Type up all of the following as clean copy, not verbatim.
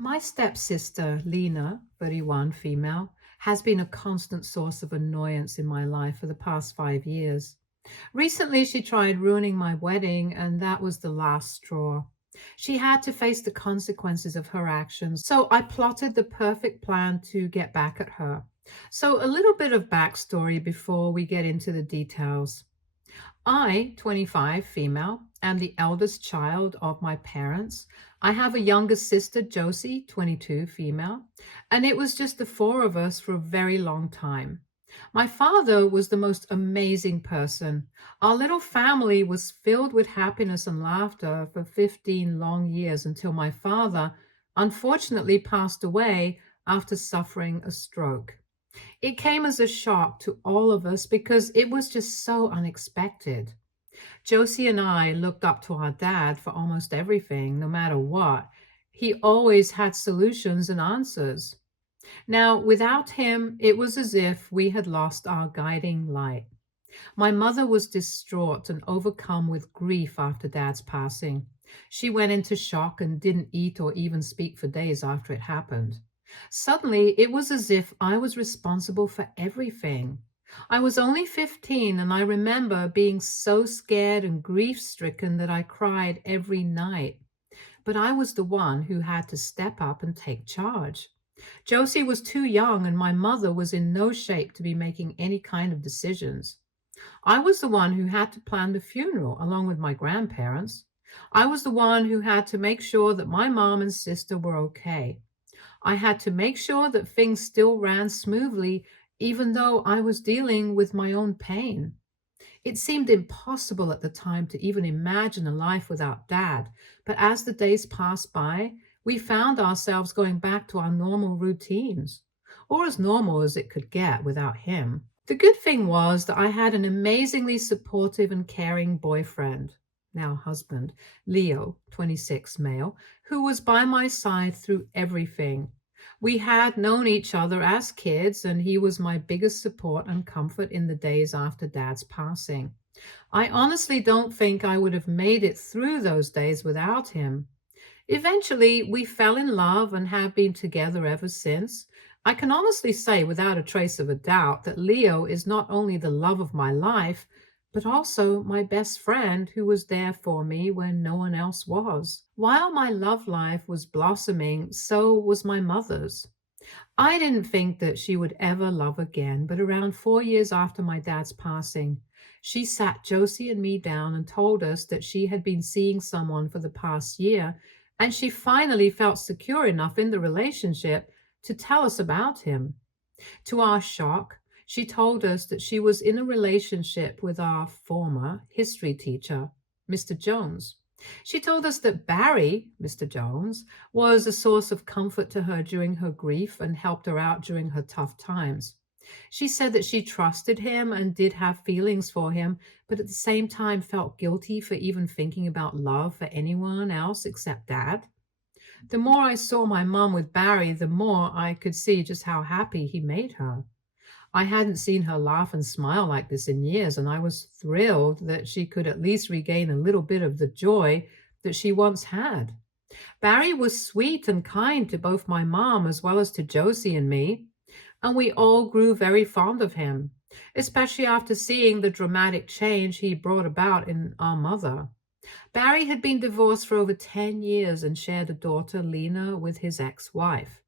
My stepsister, Lena, 31, female, has been a constant source of annoyance in my life for the past 5 years. Recently, she tried ruining my wedding, and that was the last straw. She had to face the consequences of her actions, so I plotted the perfect plan to get back at her. So, a little bit of backstory before we get into the details. I, 25, female, am the eldest child of my parents. I have a younger sister, Josie, 22, female, and it was just the four of us for a very long time. My father was the most amazing person. Our little family was filled with happiness and laughter for 15 long years until my father unfortunately passed away after suffering a stroke. It came as a shock to all of us because it was just so unexpected. Josie and I looked up to our dad for almost everything, no matter what. He always had solutions and answers. Now, without him, it was as if we had lost our guiding light. My mother was distraught and overcome with grief after Dad's passing. She went into shock and didn't eat or even speak for days after it happened. Suddenly, it was as if I was responsible for everything. I was only 15, and I remember being so scared and grief stricken that I cried every night. But I was the one who had to step up and take charge. Josie was too young, and my mother was in no shape to be making any kind of decisions. I was the one who had to plan the funeral along with my grandparents. I was the one who had to make sure that my mom and sister were okay. I had to make sure that things still ran smoothly, even though I was dealing with my own pain. It seemed impossible at the time to even imagine a life without Dad, but as the days passed by, we found ourselves going back to our normal routines, or as normal as it could get without him. The good thing was that I had an amazingly supportive and caring boyfriend, now husband, Leo, 26, male, who was by my side through everything. We had known each other as kids, and he was my biggest support and comfort in the days after Dad's passing. I honestly don't think I would have made it through those days without him. Eventually, we fell in love and have been together ever since. I can honestly say, without a trace of a doubt, that Leo is not only the love of my life, but also my best friend who was there for me when no one else was. While my love life was blossoming, so was my mother's. I didn't think that she would ever love again, but around 4 years after my dad's passing, she sat Josie and me down and told us that she had been seeing someone for the past year, and she finally felt secure enough in the relationship to tell us about him. To our shock, she told us that she was in a relationship with our former history teacher, Mr. Jones. She told us that Barry, Mr. Jones, was a source of comfort to her during her grief and helped her out during her tough times. She said that she trusted him and did have feelings for him, but at the same time felt guilty for even thinking about love for anyone else except Dad. The more I saw my mom with Barry, the more I could see just how happy he made her. I hadn't seen her laugh and smile like this in years, and I was thrilled that she could at least regain a little bit of the joy that she once had. Barry was sweet and kind to both my mom as well as to Josie and me, and we all grew very fond of him, especially after seeing the dramatic change he brought about in our mother. Barry had been divorced for over 10 years and shared a daughter, Lena, with his ex-wife.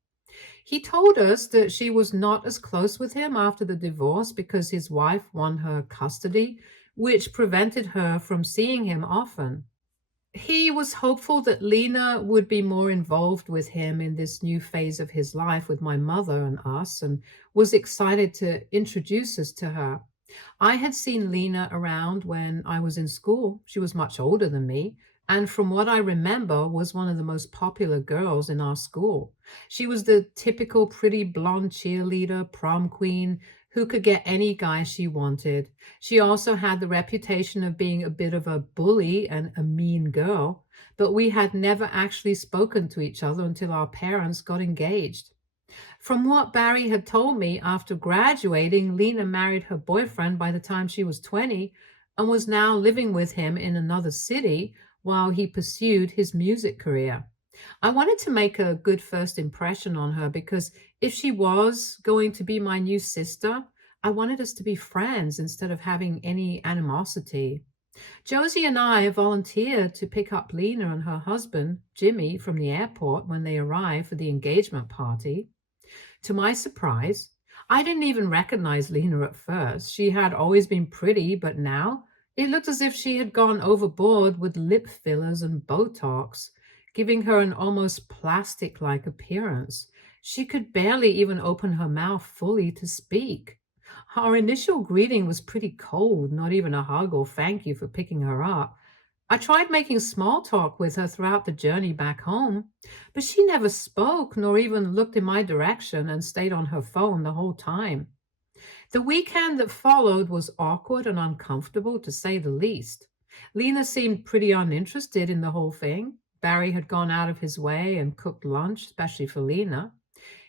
He told us that she was not as close with him after the divorce because his wife won her custody, which prevented her from seeing him often. He was hopeful that Lena would be more involved with him in this new phase of his life with my mother and us, and was excited to introduce us to her. I had seen Lena around when I was in school. She was much older than me, and from what I remember, was one of the most popular girls in our school. She was the typical pretty blonde cheerleader, prom queen, who could get any guy she wanted. She also had the reputation of being a bit of a bully and a mean girl, but we had never actually spoken to each other until our parents got engaged. From what Barry had told me, after graduating, Lena married her boyfriend by the time she was 20 and was now living with him in another city while he pursued his music career. I wanted to make a good first impression on her because if she was going to be my new sister, I wanted us to be friends instead of having any animosity. Josie and I volunteered to pick up Lena and her husband, Jimmy, from the airport when they arrived for the engagement party. To my surprise, I didn't even recognize Lena at first. She had always been pretty, but now it looked as if she had gone overboard with lip fillers and Botox, giving her an almost plastic like appearance. She could barely even open her mouth fully to speak. Our initial greeting was pretty cold, not even a hug or thank you for picking her up. I tried making small talk with her throughout the journey back home, but she never spoke nor even looked in my direction and stayed on her phone the whole time. The weekend that followed was awkward and uncomfortable, to say the least. Lena seemed pretty uninterested in the whole thing. Barry had gone out of his way and cooked lunch, especially for Lena.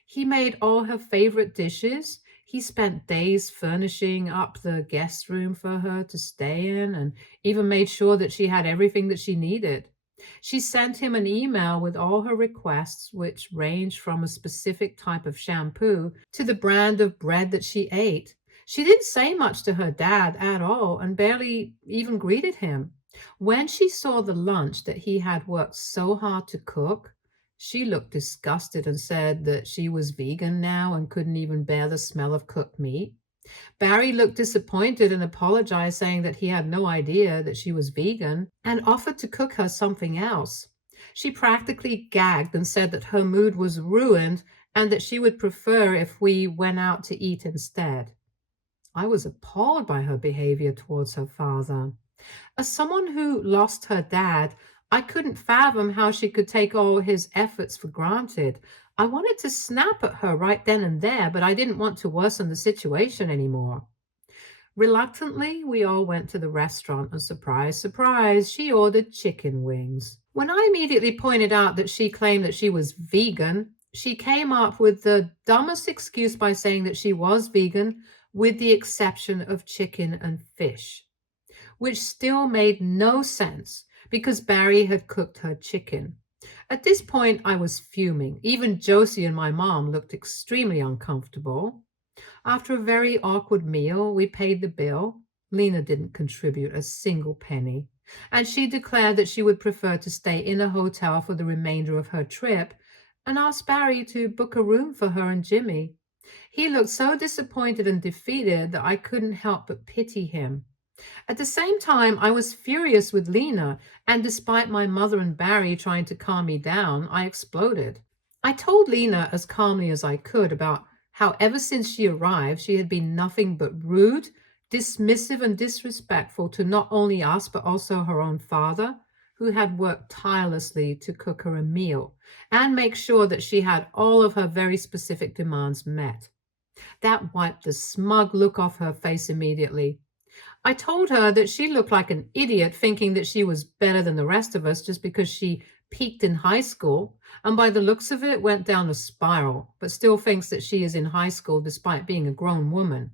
He made all her favorite dishes. He spent days furnishing up the guest room for her to stay in and even made sure that she had everything that she needed. She sent him an email with all her requests, which ranged from a specific type of shampoo to the brand of bread that she ate. She didn't say much to her dad at all and barely even greeted him. When she saw the lunch that he had worked so hard to cook, she looked disgusted and said that she was vegan now and couldn't even bear the smell of cooked meat. Barry looked disappointed and apologized, saying that he had no idea that she was vegan and offered to cook her something else. She practically gagged and said that her mood was ruined and that she would prefer if we went out to eat instead. I was appalled by her behavior towards her father. As someone who lost her dad, I couldn't fathom how she could take all his efforts for granted. I wanted to snap at her right then and there, but I didn't want to worsen the situation anymore. Reluctantly, we all went to the restaurant, and surprise, surprise, she ordered chicken wings. When I immediately pointed out that she claimed that she was vegan, she came up with the dumbest excuse by saying that she was vegan with the exception of chicken and fish, which still made no sense because Barry had cooked her chicken. At this point, I was fuming. Even Josie and my mom looked extremely uncomfortable. After a very awkward meal, we paid the bill. Lena didn't contribute a single penny, and she declared that she would prefer to stay in a hotel for the remainder of her trip and asked Barry to book a room for her and Jimmy. He looked so disappointed and defeated that I couldn't help but pity him. At the same time, I was furious with Lena, and despite my mother and Barry trying to calm me down, I exploded. I told Lena as calmly as I could about how ever since she arrived, she had been nothing but rude, dismissive, and disrespectful to not only us, but also her own father, who had worked tirelessly to cook her a meal and make sure that she had all of her very specific demands met. That wiped the smug look off her face immediately. I told her that she looked like an idiot thinking that she was better than the rest of us just because she peaked in high school and by the looks of it went down a spiral, but still thinks that she is in high school despite being a grown woman.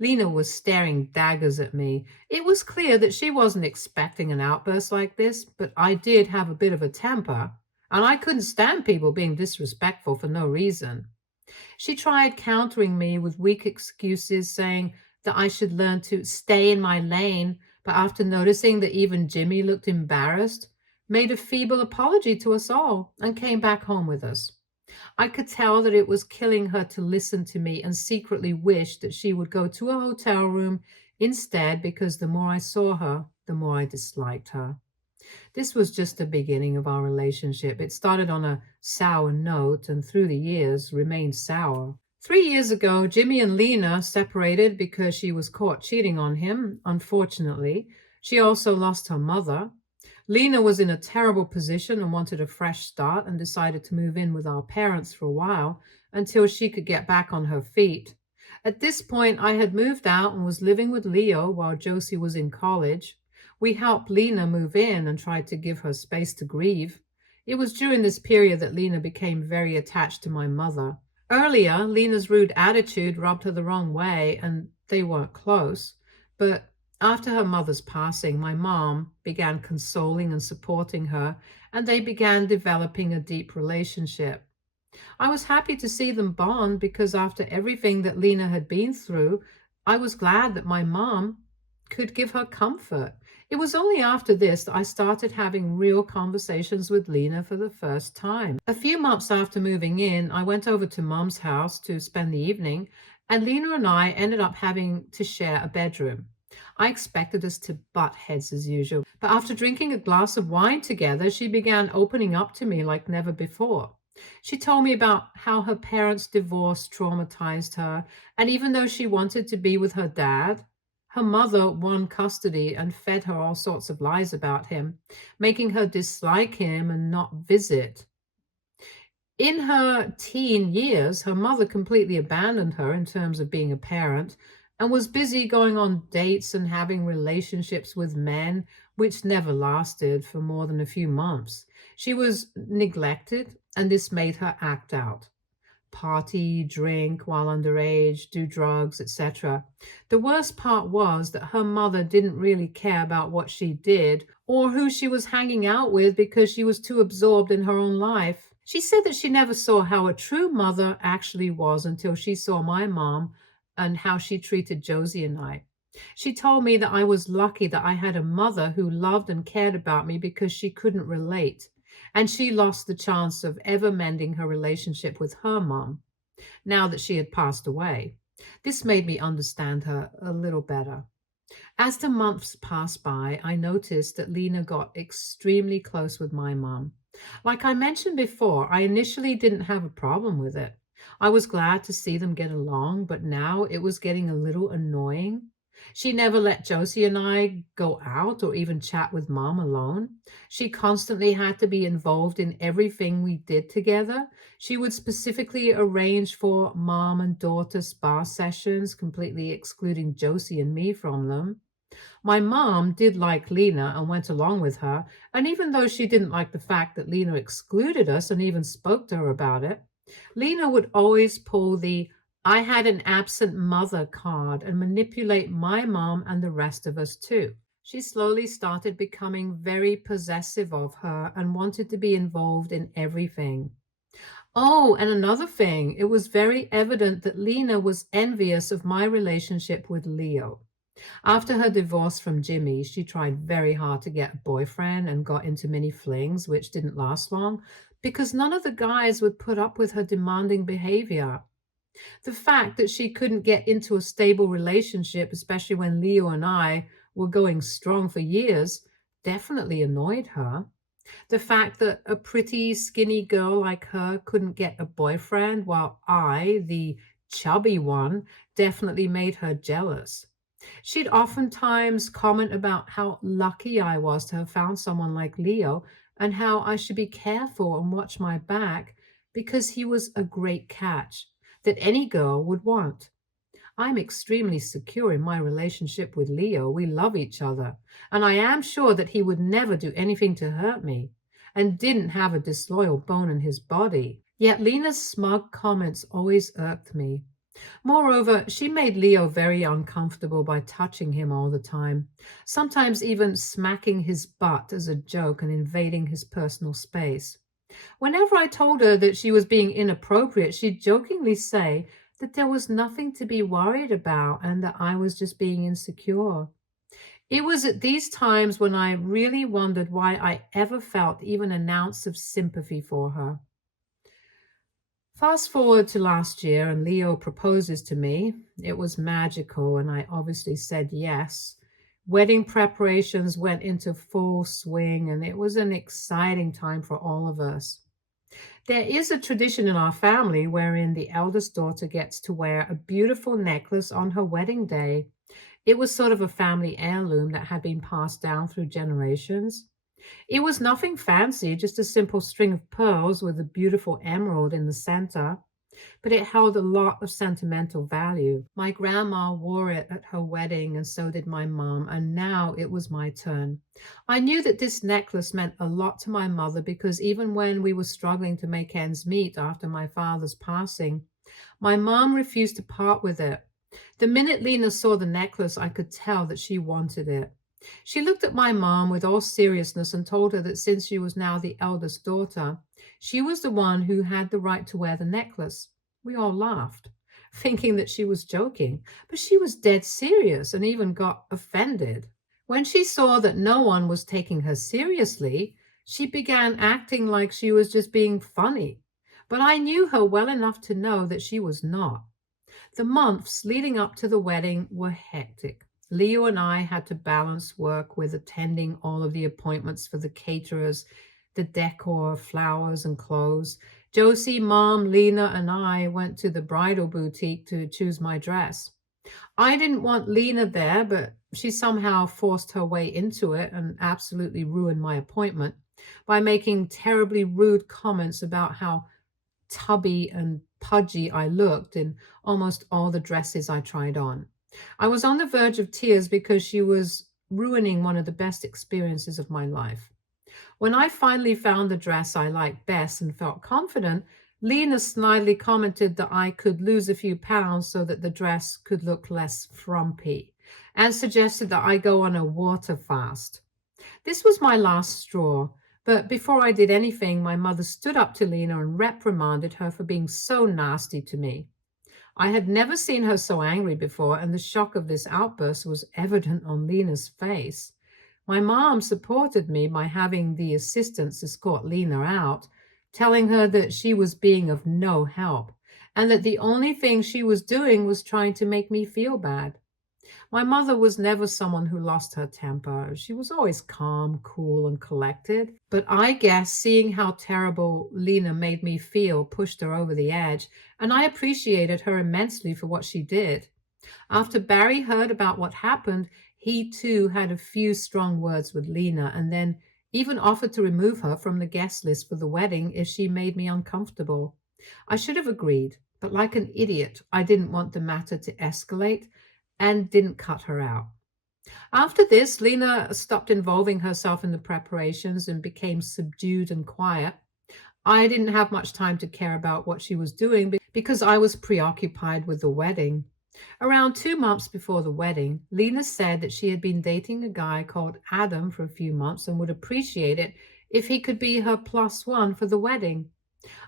Lena was staring daggers at me. It was clear that she wasn't expecting an outburst like this, but I did have a bit of a temper, and I couldn't stand people being disrespectful for no reason. She tried countering me with weak excuses, saying that I should learn to stay in my lane, but after noticing that even Jimmy looked embarrassed, made a feeble apology to us all and came back home with us. I could tell that it was killing her to listen to me and secretly wished that she would go to a hotel room instead because the more I saw her, the more I disliked her. This was just the beginning of our relationship. It started on a sour note and through the years remained sour. 3 years ago, Jimmy and Lena separated because she was caught cheating on him, unfortunately. She also lost her mother. Lena was in a terrible position and wanted a fresh start and decided to move in with our parents for a while until she could get back on her feet. At this point, I had moved out and was living with Leo while Josie was in college. We helped Lena move in and tried to give her space to grieve. It was during this period that Lena became very attached to my mother. Earlier, Lena's rude attitude rubbed her the wrong way and they weren't close. But After her mother's passing, my mom began consoling and supporting her, and they began developing a deep relationship. I was happy to see them bond because after everything that Lena had been through, I was glad that my mom could give her comfort. It was only after this that I started having real conversations with Lena for the first time. A few months after moving in, I went over to mom's house to spend the evening, and Lena and I ended up having to share a bedroom. I expected us to butt heads as usual, but after drinking a glass of wine together, she began opening up to me like never before. She told me about how her parents' divorce traumatized her, and even though she wanted to be with her dad, her mother won custody and fed her all sorts of lies about him, making her dislike him and not visit. In her teen years, her mother completely abandoned her in terms of being a parent and was busy going on dates and having relationships with men, which never lasted for more than a few months. She was neglected, and this made her act out. Party, drink while underage, do drugs, etc. The worst part was that her mother didn't really care about what she did or who she was hanging out with because she was too absorbed in her own life. She said that she never saw how a true mother actually was until she saw my mom and how she treated Josie and I. She told me that I was lucky that I had a mother who loved and cared about me because she couldn't relate, and she lost the chance of ever mending her relationship with her mom now that she had passed away. This made me understand her a little better. As the months passed by, I noticed that Lena got extremely close with my mom. Like I mentioned before, I initially didn't have a problem with it. I was glad to see them get along, but now it was getting a little annoying. She never let Josie and I go out or even chat with mom alone. She constantly had to be involved in everything we did together. She would specifically arrange for mom and daughter spa sessions, completely excluding Josie and me from them. My mom did like Lena and went along with her, and even though she didn't like the fact that Lena excluded us and even spoke to her about it, Lena would always pull the I had an absent mother card and manipulate my mom and the rest of us too. She slowly started becoming very possessive of her and wanted to be involved in everything. Oh, and another thing, it was very evident that Lena was envious of my relationship with Leo. After her divorce from Jimmy, she tried very hard to get a boyfriend and got into many flings, which didn't last long because none of the guys would put up with her demanding behavior. The fact that she couldn't get into a stable relationship, especially when Leo and I were going strong for years, definitely annoyed her. The fact that a pretty, skinny girl like her couldn't get a boyfriend while I, the chubby one, definitely made her jealous. She'd oftentimes comment about how lucky I was to have found someone like Leo and how I should be careful and watch my back because he was a great catch that any girl would want. I'm extremely secure in my relationship with Leo. We love each other, and I am sure that he would never do anything to hurt me and didn't have a disloyal bone in his body. Yet Lena's smug comments always irked me. Moreover, she made Leo very uncomfortable by touching him all the time, sometimes even smacking his butt as a joke and invading his personal space. Whenever I told her that she was being inappropriate, she'd jokingly say that there was nothing to be worried about and that I was just being insecure. It was at these times when I really wondered why I ever felt even an ounce of sympathy for her. Fast forward to last year, and Leo proposes to me. It was magical, and I obviously said yes. Wedding preparations went into full swing, and it was an exciting time for all of us. There is a tradition in our family wherein the eldest daughter gets to wear a beautiful necklace on her wedding day. It was sort of a family heirloom that had been passed down through generations. It was nothing fancy, just a simple string of pearls with a beautiful emerald in the center, but it held a lot of sentimental value. My grandma wore it at her wedding, and so did my mom, and now it was my turn. I knew that this necklace meant a lot to my mother because even when we were struggling to make ends meet after my father's passing, my mom refused to part with it. The minute Lena saw the necklace, I could tell that she wanted it. She looked at my mom with all seriousness and told her that since she was now the eldest daughter, she was the one who had the right to wear the necklace. We all laughed, thinking that she was joking, but she was dead serious and even got offended. When she saw that no one was taking her seriously, she began acting like she was just being funny. But I knew her well enough to know that she was not. The months leading up to the wedding were hectic. Leo and I had to balance work with attending all of the appointments for the caterers, the decor, flowers, and clothes. Josie, Mom, Lena, and I went to the bridal boutique to choose my dress. I didn't want Lena there, but she somehow forced her way into it and absolutely ruined my appointment by making terribly rude comments about how tubby and pudgy I looked in almost all the dresses I tried on. I was on the verge of tears because she was ruining one of the best experiences of my life. When I finally found the dress I liked best and felt confident, Lena snidely commented that I could lose a few pounds so that the dress could look less frumpy, and suggested that I go on a water fast. This was my last straw, but before I did anything, my mother stood up to Lena and reprimanded her for being so nasty to me. I had never seen her so angry before, and the shock of this outburst was evident on Lena's face. My mom supported me by having the assistants escort Lena out, telling her that she was being of no help, and that the only thing she was doing was trying to make me feel bad. My mother was never someone who lost her temper. She was always calm, cool, and collected. But I guess seeing how terrible Lena made me feel pushed her over the edge, and I appreciated her immensely for what she did. After Barry heard about what happened, he too had a few strong words with Lena and then even offered to remove her from the guest list for the wedding if she made me uncomfortable. I should have agreed, but like an idiot, I didn't want the matter to escalate and didn't cut her out. After this, Lena stopped involving herself in the preparations and became subdued and quiet. I didn't have much time to care about what she was doing because I was preoccupied with the wedding. Around 2 months before the wedding, Lena said that she had been dating a guy called Adam for a few months and would appreciate it if he could be her plus one for the wedding.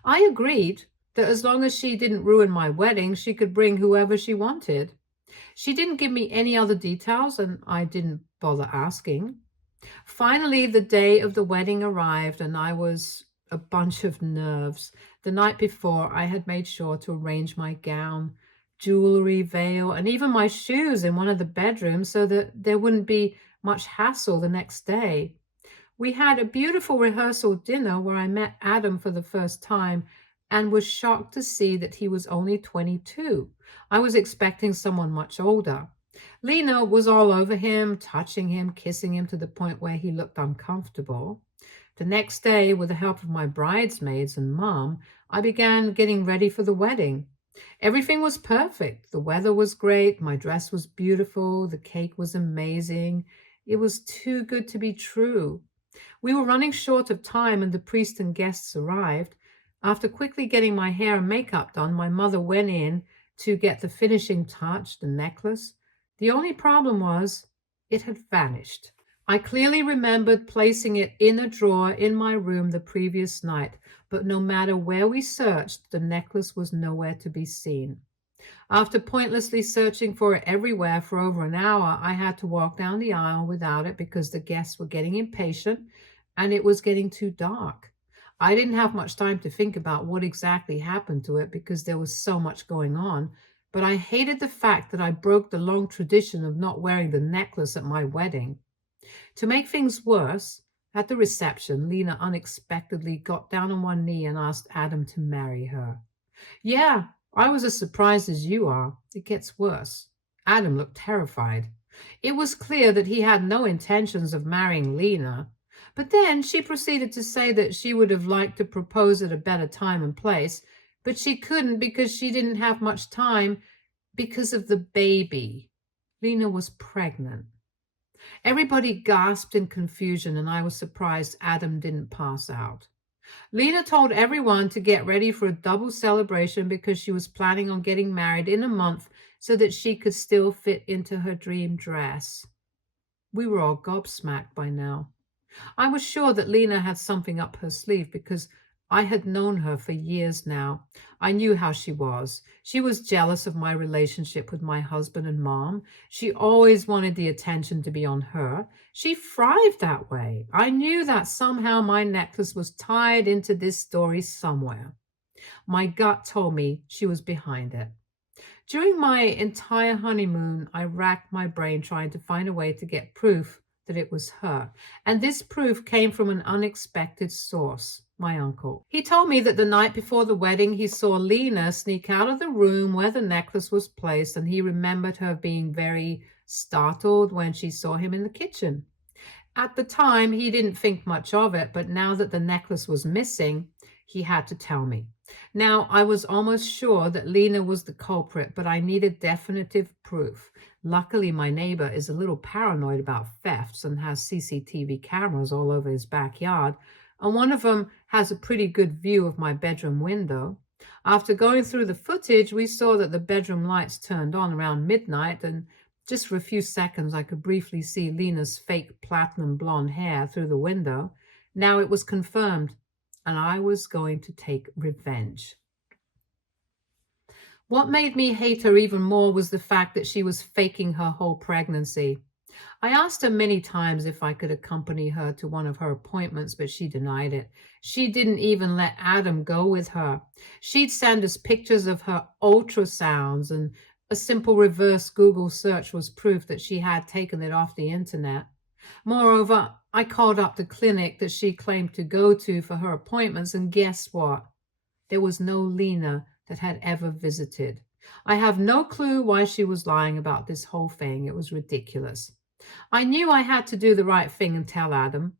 I agreed that as long as she didn't ruin my wedding, she could bring whoever she wanted. She didn't give me any other details, and I didn't bother asking. Finally, the day of the wedding arrived, and I was a bunch of nerves. The night before, I had made sure to arrange my gown, jewelry, veil, and even my shoes in one of the bedrooms so that there wouldn't be much hassle the next day. We had a beautiful rehearsal dinner where I met Adam for the first time and was shocked to see that he was only 22. I was expecting someone much older. Lena was all over him, touching him, kissing him to the point where he looked uncomfortable. The next day, with the help of my bridesmaids and mom, I began getting ready for the wedding. Everything was perfect. The weather was great. My dress was beautiful. The cake was amazing. It was too good to be true. We were running short of time and the priest and guests arrived. After quickly getting my hair and makeup done, my mother went in to get the finishing touch, the necklace. The only problem was it had vanished. I clearly remembered placing it in a drawer in my room the previous night, but no matter where we searched, the necklace was nowhere to be seen. After pointlessly searching for it everywhere for over an hour, I had to walk down the aisle without it because the guests were getting impatient and it was getting too dark. I didn't have much time to think about what exactly happened to it because there was so much going on, but I hated the fact that I broke the long tradition of not wearing the necklace at my wedding. To make things worse, at the reception, Lena unexpectedly got down on one knee and asked Adam to marry her. Yeah, I was as surprised as you are. It gets worse. Adam looked terrified. It was clear that he had no intentions of marrying Lena. But then she proceeded to say that she would have liked to propose at a better time and place, but she couldn't because she didn't have much time because of the baby. Lena was pregnant. Everybody gasped in confusion, and I was surprised Adam didn't pass out. Lena told everyone to get ready for a double celebration because she was planning on getting married in a month so that she could still fit into her dream dress. We were all gobsmacked by now. I was sure that Lena had something up her sleeve because I had known her for years now. I knew how she was. She was jealous of my relationship with my husband and mom. She always wanted the attention to be on her. She thrived that way. I knew that somehow my necklace was tied into this story somewhere. My gut told me she was behind it. During my entire honeymoon, I racked my brain trying to find a way to get proof that it was her. And this proof came from an unexpected source, my uncle. He told me that the night before the wedding, he saw Lena sneak out of the room where the necklace was placed, and he remembered her being very startled when she saw him in the kitchen. At the time, he didn't think much of it, but now that the necklace was missing, he had to tell me. Now, I was almost sure that Lena was the culprit, but I needed definitive proof. Luckily, my neighbor is a little paranoid about thefts and has CCTV cameras all over his backyard, and one of them has a pretty good view of my bedroom window. After going through the footage, we saw that the bedroom lights turned on around midnight, and just for a few seconds, I could briefly see Lena's fake platinum blonde hair through the window. Now it was confirmed, and I was going to take revenge. What made me hate her even more was the fact that she was faking her whole pregnancy. I asked her many times if I could accompany her to one of her appointments, but she denied it. She didn't even let Adam go with her. She'd send us pictures of her ultrasounds, and a simple reverse Google search was proof that she had taken it off the internet. Moreover, I called up the clinic that she claimed to go to for her appointments, and guess what? There was no Lena that had ever visited. I have no clue why she was lying about this whole thing. It was ridiculous. I knew I had to do the right thing and tell Adam.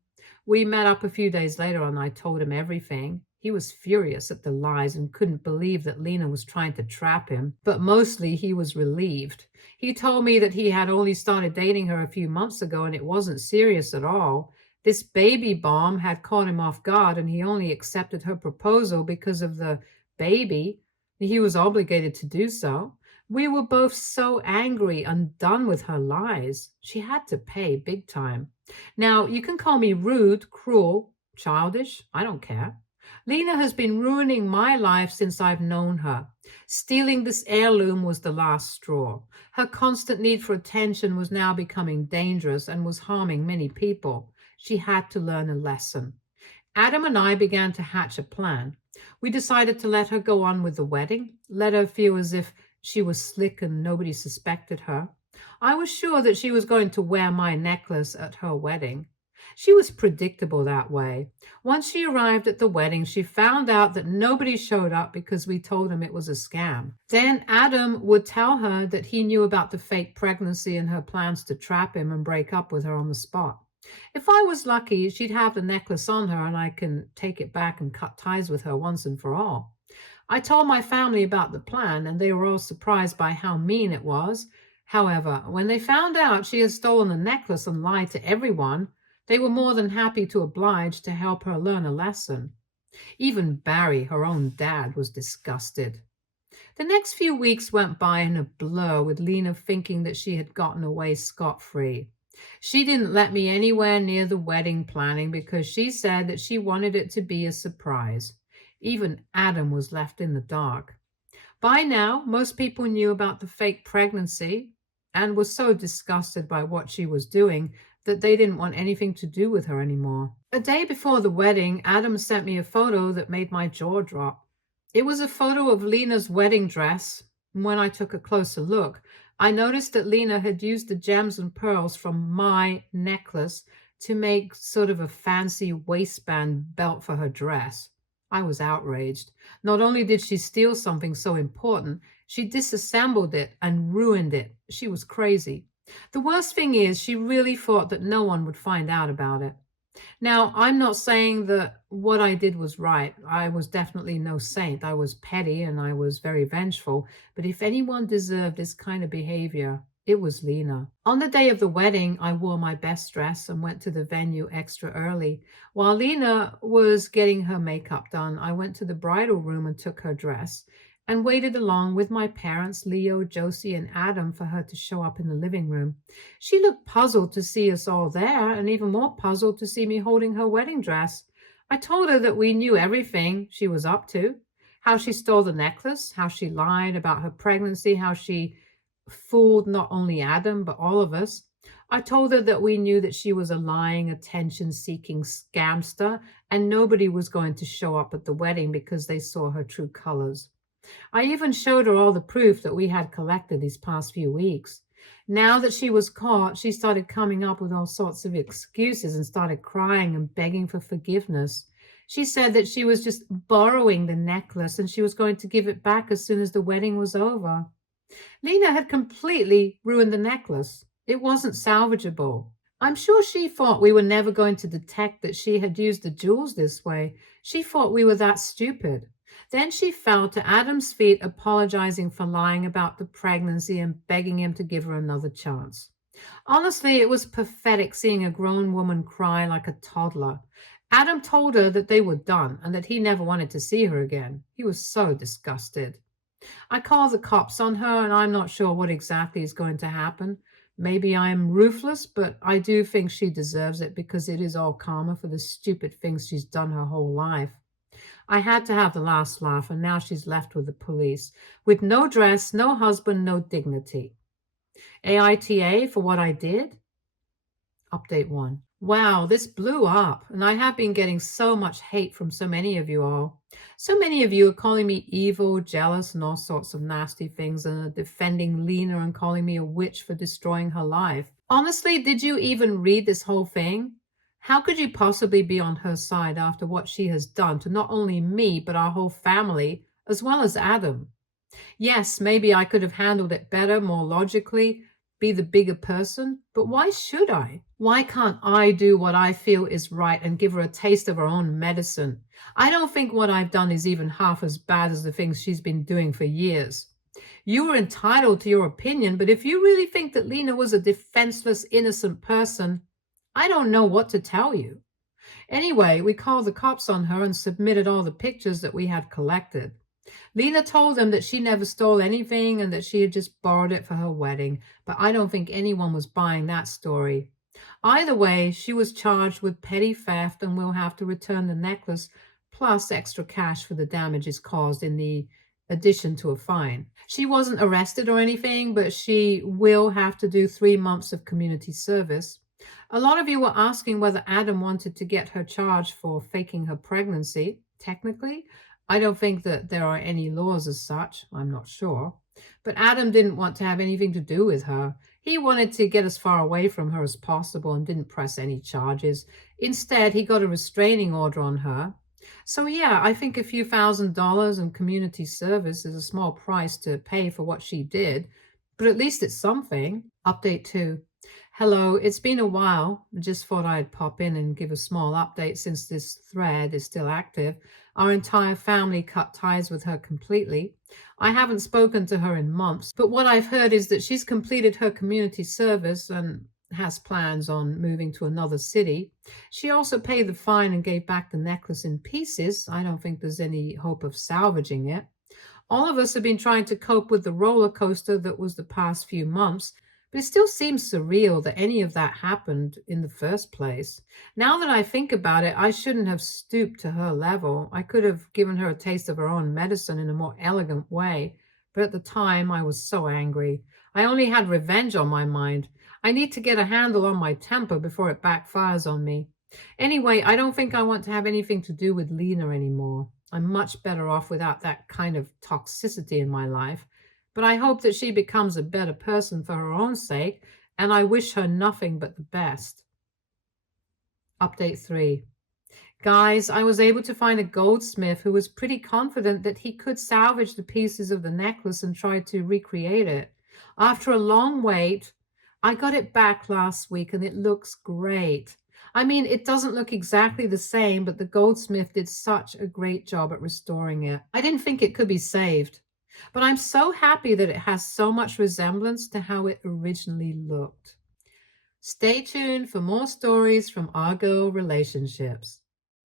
We met up a few days later and I told him everything. He was furious at the lies and couldn't believe that Lena was trying to trap him, but mostly he was relieved. He told me that he had only started dating her a few months ago and it wasn't serious at all. This baby bomb had caught him off guard and he only accepted her proposal because of the baby. He was obligated to do so. We were both so angry and done with her lies. She had to pay big time. Now, you can call me rude, cruel, childish. I don't care. Lena has been ruining my life since I've known her. Stealing this heirloom was the last straw. Her constant need for attention was now becoming dangerous and was harming many people. She had to learn a lesson. Adam and I began to hatch a plan. We decided to let her go on with the wedding, let her feel as if she was slick and nobody suspected her. I was sure that she was going to wear my necklace at her wedding. She was predictable that way. Once she arrived at the wedding, she found out that nobody showed up because we told him it was a scam. Then Adam would tell her that he knew about the fake pregnancy and her plans to trap him and break up with her on the spot. If I was lucky, she'd have the necklace on her and I can take it back and cut ties with her once and for all. I told my family about the plan and they were all surprised by how mean it was. However, when they found out she had stolen the necklace and lied to everyone, they were more than happy to oblige to help her learn a lesson. Even Barry, her own dad, was disgusted. The next few weeks went by in a blur with Lena thinking that she had gotten away scot-free. She didn't let me anywhere near the wedding planning because she said that she wanted it to be a surprise. Even Adam was left in the dark. By now, most people knew about the fake pregnancy and were so disgusted by what she was doing that they didn't want anything to do with her anymore. A day before the wedding, Adam sent me a photo that made my jaw drop. It was a photo of Lena's wedding dress. When I took a closer look, I noticed that Lena had used the gems and pearls from my necklace to make sort of a fancy waistband belt for her dress. I was outraged. Not only did she steal something so important, she disassembled it and ruined it. She was crazy. The worst thing is, she really thought that no one would find out about it. Now, I'm not saying that what I did was right. I was definitely no saint. I was petty and I was very vengeful. But if anyone deserved this kind of behavior, It was Lena. On the day of the wedding, I wore my best dress and went to the venue extra early. While Lena was getting her makeup done, I went to the bridal room and took her dress and waited along with my parents, Leo, Josie, and Adam, for her to show up in the living room. She looked puzzled to see us all there and even more puzzled to see me holding her wedding dress. I told her that we knew everything she was up to, how she stole the necklace, how she lied about her pregnancy, how she fooled not only Adam, but all of us. I told her that we knew that she was a lying, attention seeking scamster, and nobody was going to show up at the wedding because they saw her true colors. I even showed her all the proof that we had collected these past few weeks. Now that she was caught, she started coming up with all sorts of excuses and started crying and begging for forgiveness. She said that she was just borrowing the necklace and she was going to give it back as soon as the wedding was over. Lena had completely ruined the necklace. It wasn't salvageable. I'm sure she thought we were never going to detect that she had used the jewels this way. She thought we were that stupid. Then she fell to Adam's feet, apologizing for lying about the pregnancy and begging him to give her another chance. Honestly, it was pathetic seeing a grown woman cry like a toddler. Adam told her that they were done and that he never wanted to see her again. He was so disgusted. I called the cops on her, and I'm not sure what exactly is going to happen. Maybe I'm ruthless, but I do think she deserves it because it is all karma for the stupid things she's done her whole life. I had to have the last laugh, and now she's left with the police, with no dress, no husband, no dignity. AITA for what I did? Update 1. Wow, this blew up, and I have been getting so much hate from so many of you all. So many of you are calling me evil, jealous, and all sorts of nasty things, and are defending Lena and calling me a witch for destroying her life. Honestly, did you even read this whole thing? How could you possibly be on her side after what she has done to not only me, but our whole family, as well as Adam? Yes, maybe I could have handled it better, more logically, be the bigger person, but why should I? Why can't I do what I feel is right and give her a taste of her own medicine? I don't think what I've done is even half as bad as the things she's been doing for years. You are entitled to your opinion, but if you really think that Lena was a defenseless, innocent person, I don't know what to tell you. Anyway, we called the cops on her and submitted all the pictures that we had collected. Lena told them that she never stole anything and that she had just borrowed it for her wedding, but I don't think anyone was buying that story. Either way, she was charged with petty theft and will have to return the necklace plus extra cash for the damages caused in the addition to a fine. She wasn't arrested or anything, but she will have to do 3 months of community service. A lot of you were asking whether Adam wanted to get her charged for faking her pregnancy. Technically, I don't think that there are any laws as such. I'm not sure. But Adam didn't want to have anything to do with her. He wanted to get as far away from her as possible and didn't press any charges. Instead, he got a restraining order on her. So, yeah, I think a few $1,000s in community service is a small price to pay for what she did, but at least it's something. Update 2. Hello, it's been a while. I just thought I'd pop in and give a small update since this thread is still active. Our entire family cut ties with her completely. I haven't spoken to her in months, but what I've heard is that she's completed her community service and has plans on moving to another city. She also paid the fine and gave back the necklace in pieces. I don't think there's any hope of salvaging it. All of us have been trying to cope with the roller coaster that was the past few months, but it still seems surreal that any of that happened in the first place. Now that I think about it, I shouldn't have stooped to her level. I could have given her a taste of her own medicine in a more elegant way, but at the time I was so angry. I only had revenge on my mind. I need to get a handle on my temper before it backfires on me. Anyway, I don't think I want to have anything to do with Lena anymore. I'm much better off without that kind of toxicity in my life. But I hope that she becomes a better person for her own sake, and I wish her nothing but the best. Update 3. Guys, I was able to find a goldsmith who was pretty confident that he could salvage the pieces of the necklace and try to recreate it. After a long wait, I got it back last week and it looks great. I mean, it doesn't look exactly the same, but the goldsmith did such a great job at restoring it. I didn't think it could be saved. But I'm so happy that it has so much resemblance to how it originally looked. Stay tuned for more stories from our girl relationships.